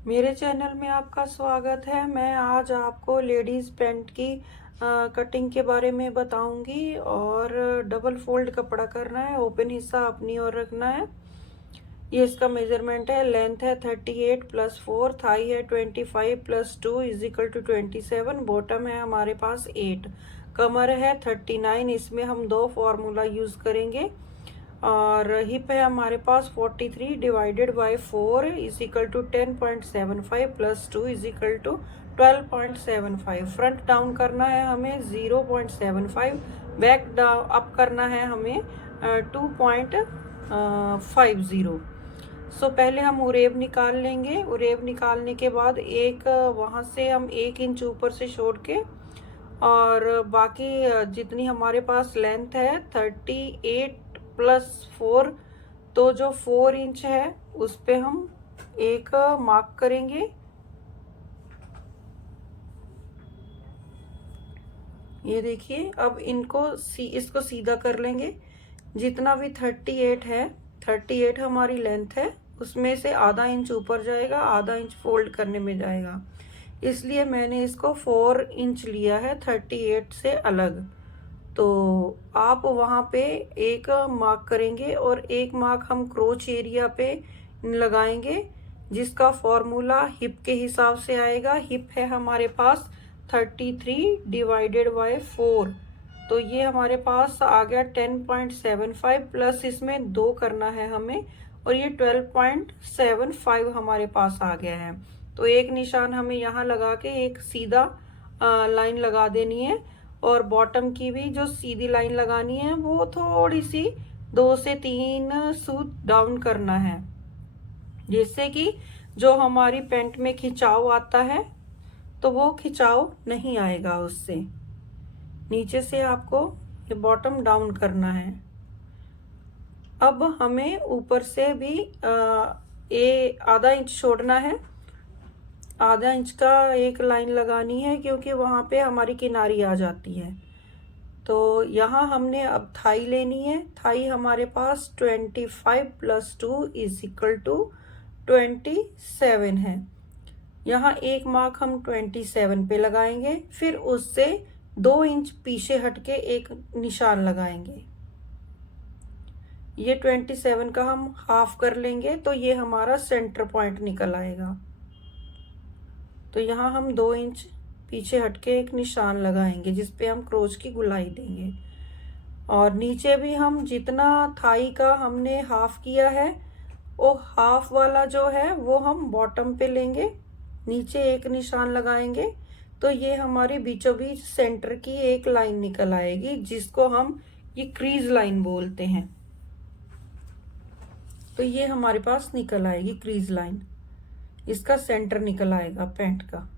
मेरे चैनल में आपका स्वागत है। मैं आज आपको लेडीज़ पैंट की कटिंग के बारे में बताऊंगी। और डबल फोल्ड कपड़ा करना है, ओपन हिस्सा अपनी ओर रखना है। ये इसका मेजरमेंट है। लेंथ है 38 + 4, थाई है 25 + 2 = 27, बॉटम है हमारे पास 8, कमर है 39। इसमें हम दो फॉर्मूला यूज़ करेंगे। और हिप है हमारे पास 43 / 4 = 10.75 + 2 = 12.75। फ्रंट डाउन करना है हमें 0.75, बैक डाउन अप करना है हमें 2.50। सो पहले हम उरेब निकाल लेंगे। उरेब निकालने के बाद एक वहाँ से हम 1 इंच ऊपर से छोड़ के, और बाकी जितनी हमारे पास लेंथ है 38 + 4, तो जो 4 इंच है उस पे हम एक मार्क करेंगे। ये देखिए, अब इसको सीधा कर लेंगे। जितना भी 38 है, 38 हमारी लेंथ है, उसमें से आधा इंच ऊपर जाएगा, आधा इंच फोल्ड करने में जाएगा। इसलिए मैंने इसको 4 इंच लिया है 38 से अलग। तो आप वहाँ पे एक मार्क करेंगे और एक मार्क हम क्रोच एरिया पे लगाएंगे, जिसका फॉर्मूला हिप के हिसाब से आएगा। हिप है हमारे पास 33 / 4, तो ये हमारे पास आ गया 10.75, प्लस इसमें 2 करना है हमें, और ये 12.75 हमारे पास आ गया है। तो एक निशान हमें यहाँ लगा के एक सीधा लाइन लगा देनी है, और बॉटम की भी जो सीधी लाइन लगानी है वो थोड़ी सी 2 से 3 सूत डाउन करना है, जिससे कि जो हमारी पैंट में खिंचाव आता है तो वो खिंचाव नहीं आएगा उससे। नीचे से आपको ये बॉटम डाउन करना है। अब हमें ऊपर से भी आधा इंच छोड़ना है। आधा इंच का एक लाइन लगानी है, क्योंकि वहाँ पे हमारी किनारी आ जाती है। तो यहाँ हमने अब थाई लेनी है। थाई हमारे पास 25 + 2 = 27 है। यहाँ एक मार्क हम 27 पे लगाएंगे, फिर उससे 2 इंच पीछे हटके एक निशान लगाएंगे। ये 27 का हम हाफ कर लेंगे, तो ये हमारा सेंटर पॉइंट निकल आएगा। तो यहाँ हम 2 इंच पीछे हटके एक निशान लगाएंगे, जिस पे हम क्रोच की गुलाई देंगे। और नीचे भी हम जितना थाई का हमने हाफ किया है, वो हाफ वाला जो है वो हम बॉटम पे लेंगे, नीचे एक निशान लगाएंगे। तो ये हमारी बीचों बीच सेंटर की एक लाइन निकल आएगी, जिसको हम ये क्रीज लाइन बोलते हैं। तो ये हमारे पास निकल आएगी क्रीज लाइन, इसका सेंटर निकल आएगा पैंट का।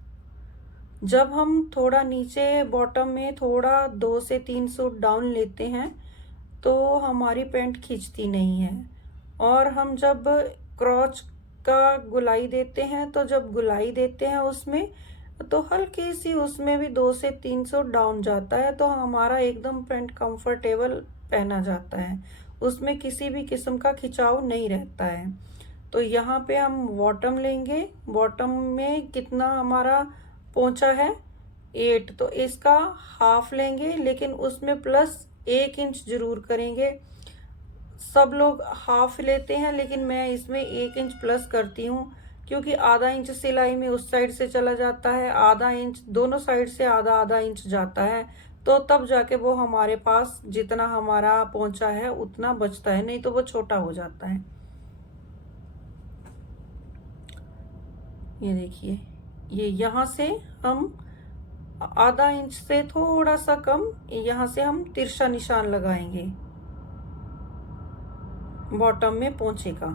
जब हम थोड़ा नीचे बॉटम में थोड़ा 2 से 3 सूट डाउन लेते हैं, तो हमारी पैंट खींचती नहीं है। और हम जब क्रॉच का गुलाई देते हैं, तो जब गुलाई देते हैं उसमें, तो हल्की सी उसमें भी 2 से 3 सूट डाउन जाता है, तो हमारा एकदम पैंट कंफर्टेबल पहना जाता है, उसमें किसी भी किस्म का खिंचाव नहीं रहता है। तो यहाँ पे हम बॉटम लेंगे। बॉटम में कितना हमारा पोंचा है 8, तो इसका हाफ लेंगे, लेकिन उसमें प्लस 1 इंच जरूर करेंगे। सब लोग हाफ लेते हैं, लेकिन मैं इसमें 1 इंच प्लस करती हूँ, क्योंकि आधा इंच सिलाई में उस साइड से चला जाता है, आधा इंच दोनों साइड से आधा आधा इंच जाता है। तो तब जाके वो हमारे पास जितना हमारा पोंचा है उतना बचता है, नहीं तो वो छोटा हो जाता है। ये देखिए, ये यहाँ से हम आधा इंच से थोड़ा सा कम, यहाँ से हम तिरछा निशान लगाएंगे बॉटम में पोंछे का।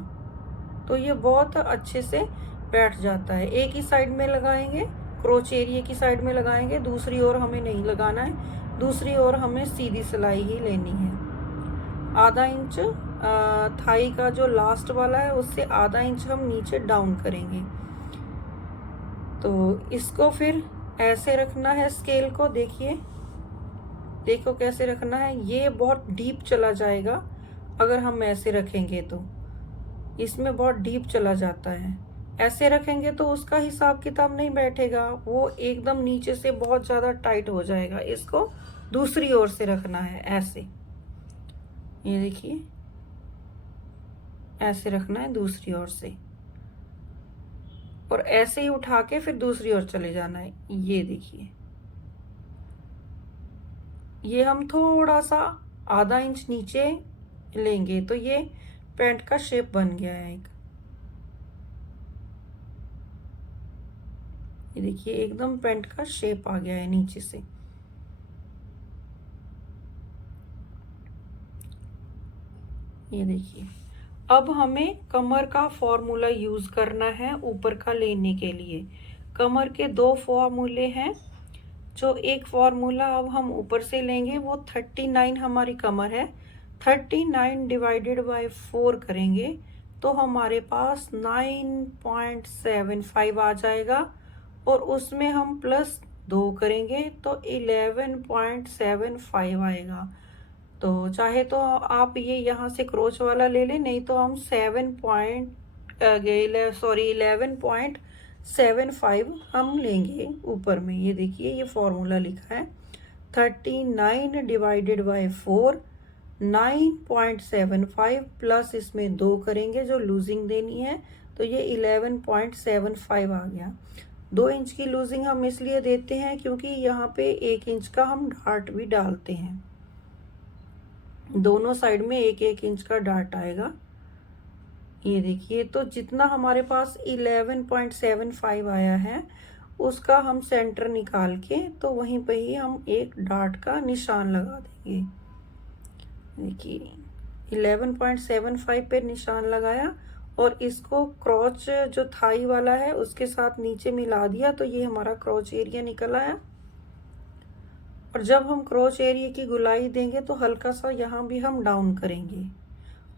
तो ये बहुत अच्छे से बैठ जाता है। एक ही साइड में लगाएंगे, क्रोच एरिया की साइड में लगाएंगे, दूसरी ओर हमें नहीं लगाना है। दूसरी ओर हमें सीधी सिलाई ही लेनी है। आधा इंच थाई का जो लास्ट वाला है, उससे आधा इंच हम नीचे डाउन करेंगे। तो इसको फिर ऐसे रखना है स्केल को। देखो कैसे रखना है। ये बहुत डीप चला जाएगा अगर हम ऐसे रखेंगे, तो इसमें बहुत डीप चला जाता है। ऐसे रखेंगे तो उसका हिसाब किताब नहीं बैठेगा, वो एकदम नीचे से बहुत ज़्यादा टाइट हो जाएगा। इसको दूसरी ओर से रखना है, ऐसे, ये देखिए ऐसे रखना है दूसरी ओर से, और ऐसे ही उठा के फिर दूसरी ओर चले जाना है। ये देखिए, ये हम थोड़ा सा आधा इंच नीचे लेंगे तो ये पैंट का शेप बन गया है एक। ये देखिए एकदम पैंट का शेप आ गया है नीचे से। ये देखिए, अब हमें कमर का फॉर्मूला यूज करना है ऊपर का लेने के लिए। कमर के दो फॉर्मूले हैं। जो एक फॉर्मूला अब हम ऊपर से लेंगे वो 39 हमारी कमर है, 39 डिवाइडेड बाय 4 करेंगे तो हमारे पास 9.75 आ जाएगा, और उसमें हम प्लस 2 करेंगे तो 11.75 आएगा। तो चाहे तो आप ये यहाँ से क्रोच वाला ले लें, नहीं तो हम 11.75 हम लेंगे ऊपर में। ये देखिए ये फॉर्मूला लिखा है 39 डिवाइडेड बाय 4, 9.75 प्लस इसमें 2 करेंगे जो लूजिंग देनी है, तो ये 11.75 आ गया। 2 इंच की लूजिंग हम इसलिए देते हैं क्योंकि यहाँ पे 1 इंच का हम डार्ट भी डालते हैं, दोनों साइड में 1-1 इंच का डार्ट आएगा। ये देखिए, तो जितना हमारे पास 11.75 आया है उसका हम सेंटर निकाल के तो वहीं पे ही हम एक डार्ट का निशान लगा देंगे। देखिए 11.75 पे निशान लगाया और इसको क्रॉच जो थाई वाला है उसके साथ नीचे मिला दिया, तो ये हमारा क्रॉच एरिया निकल आया। और जब हम क्रॉच एरिया की गुलाई देंगे तो हल्का सा यहाँ भी हम डाउन करेंगे।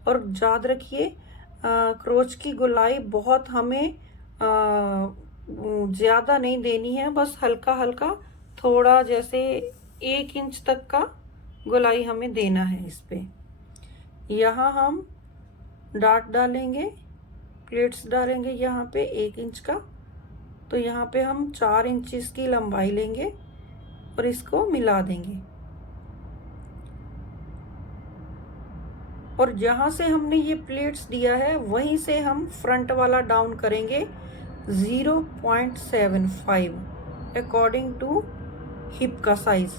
और याद रखिए क्रोच की गुलाई बहुत हमें ज़्यादा नहीं देनी है, बस हल्का हल्का थोड़ा, जैसे 1 इंच तक का गुलाई हमें देना है इस पे। यहाँ हम डार्ट डालेंगे, प्लेट्स डालेंगे यहाँ पे 1 इंच का, तो यहाँ पे हम 4 इंच की लंबाई लेंगे और इसको मिला देंगे। और जहां से हमने ये प्लेट्स दिया है वहीं से हम फ्रंट वाला डाउन करेंगे 0.75 अकॉर्डिंग टू हिप का साइज।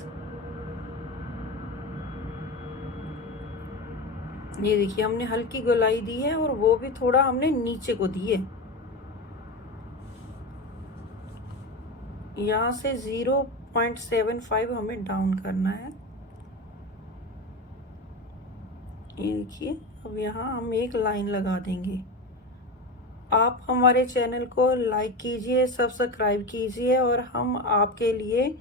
ये देखिए हमने हल्की गोलाई दी है और वो भी थोड़ा हमने नीचे को दी है। यहाँ से 0.75 हमें डाउन करना है। ये देखिए, अब यहाँ हम एक लाइन लगा देंगे। आप हमारे चैनल को लाइक कीजिए, सब्सक्राइब कीजिए, और हम आपके लिए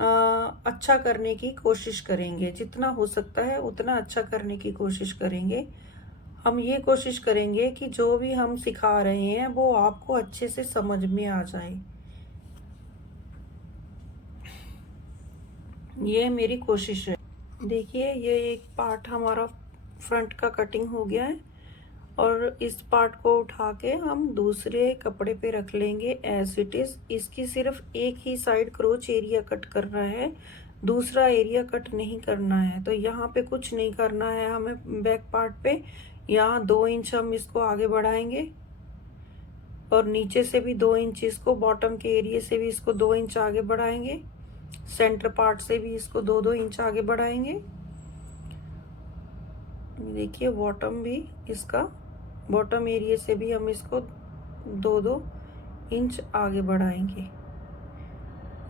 अच्छा करने की कोशिश करेंगे। जितना हो सकता है उतना अच्छा करने की कोशिश करेंगे। हम ये कोशिश करेंगे कि जो भी हम सिखा रहे हैं वो आपको अच्छे से समझ में आ जाए। ये मेरी कोशिश है। देखिए ये एक पार्ट हमारा फ्रंट का कटिंग हो गया है, और इस पार्ट को उठा के हम दूसरे कपड़े पे रख लेंगे एज इट इज। इसकी सिर्फ एक ही साइड क्रोच एरिया कट करना है, दूसरा एरिया कट नहीं करना है। तो यहाँ पे कुछ नहीं करना है हमें बैक पार्ट पे। यहाँ 2 इंच हम इसको आगे बढ़ाएंगे, और नीचे से भी 2 इंच इसको, बॉटम के एरिया से भी इसको 2 इंच आगे बढ़ाएंगे, सेंटर पार्ट से भी इसको 2-2 इंच आगे बढ़ाएंगे। देखिए बॉटम भी इसका, बॉटम एरिया से भी हम इसको 2-2 इंच आगे बढ़ाएंगे।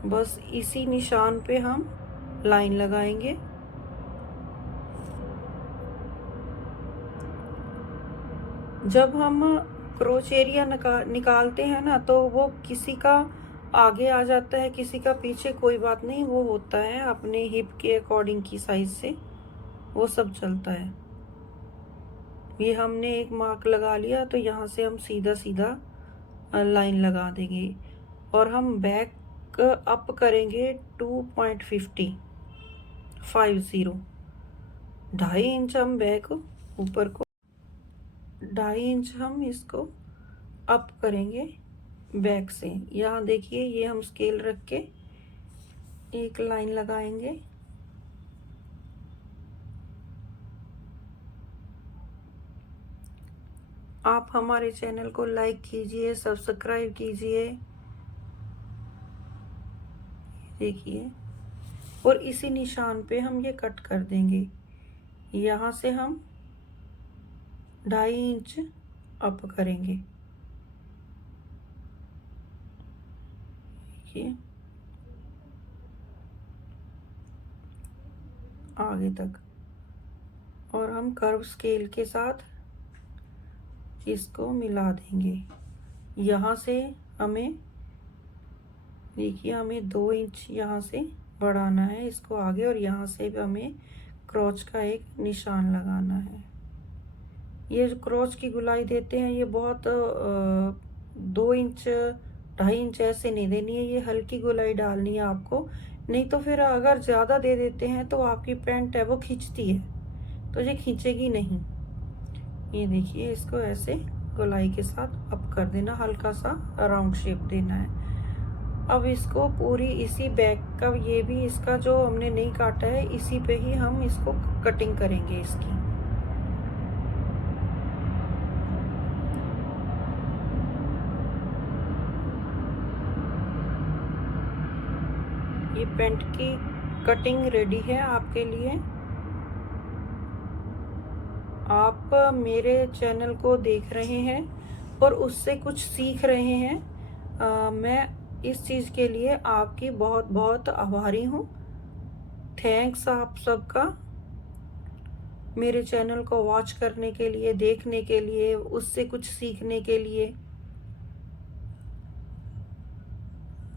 बस इसी निशान पे हम लाइन लगाएंगे। जब हम क्रोच एरिया निकालते हैं ना, तो वो किसी का आगे आ जाता है, किसी का पीछे, कोई बात नहीं, वो होता है अपने हिप के अकॉर्डिंग की साइज से, वो सब चलता है। ये हमने एक मार्क लगा लिया, तो यहाँ से हम सीधा सीधा लाइन लगा देंगे, और हम बैक अप करेंगे 2.50 2.5 इंच हम बैक ऊपर को, 2.5 इंच हम इसको अप करेंगे बैक से। यहाँ देखिए ये हम स्केल रख के एक लाइन लगाएंगे। आप हमारे चैनल को लाइक कीजिए, सब्सक्राइब कीजिए। देखिए, और इसी निशान पे हम ये कट कर देंगे। यहाँ से हम 2.5 इंच अप करेंगे। देखिए आगे तक, और हम कर्व स्केल के साथ इसको मिला देंगे। यहाँ से हमें देखिए हमें 2 इंच यहाँ से बढ़ाना है इसको आगे, और यहाँ से भी हमें क्रॉच का एक निशान लगाना है। ये जो क्रॉच की गुलाई देते हैं ये बहुत 2 इंच 2.5 इंच ऐसे नहीं देनी है, ये हल्की गुलाई डालनी है आपको। नहीं तो फिर अगर ज़्यादा दे देते हैं तो आपकी पैंट है वो खींचती है, तो ये खींचेगी नहीं। ये देखिए इसको ऐसे गोलाई के साथ अप कर देना, हल्का सा राउंड शेप देना है। अब इसको पूरी इसी बैक का, ये भी इसका जो हमने नहीं काटा है इसी पे ही हम इसको कटिंग करेंगे इसकी। ये पैंट की कटिंग रेडी है आपके लिए। आप मेरे चैनल को देख रहे हैं और उससे कुछ सीख रहे हैं। मैं इस चीज़ के लिए आपकी बहुत बहुत आभारी हूँ। थैंक्स आप सबका मेरे चैनल को वॉच करने के लिए, देखने के लिए, उससे कुछ सीखने के लिए।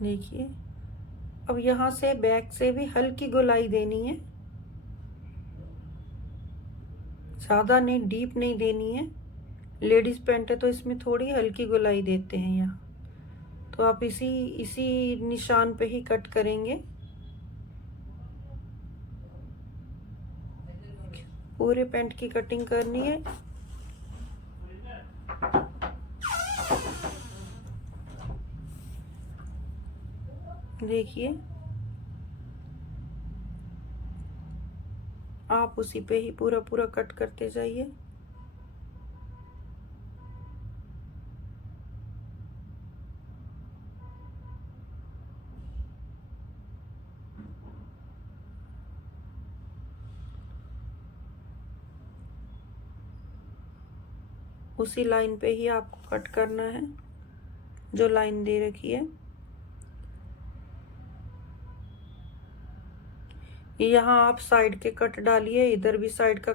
देखिए अब यहाँ से बैक से भी हल्की गोलाई देनी है, ज़्यादा नहीं, डीप नहीं देनी है। लेडीज पैंट है तो इसमें थोड़ी हल्की गोलाई देते हैं यहाँ, तो आप इसी निशान पे ही कट करेंगे। पूरे पैंट की कटिंग करनी है। देखिए आप उसी पे ही पूरा पूरा कट करते जाइए। उसी लाइन पे ही आपको कट करना है जो लाइन दे रखी है। यहाँ आप साइड के कट डालिए, इधर भी साइड का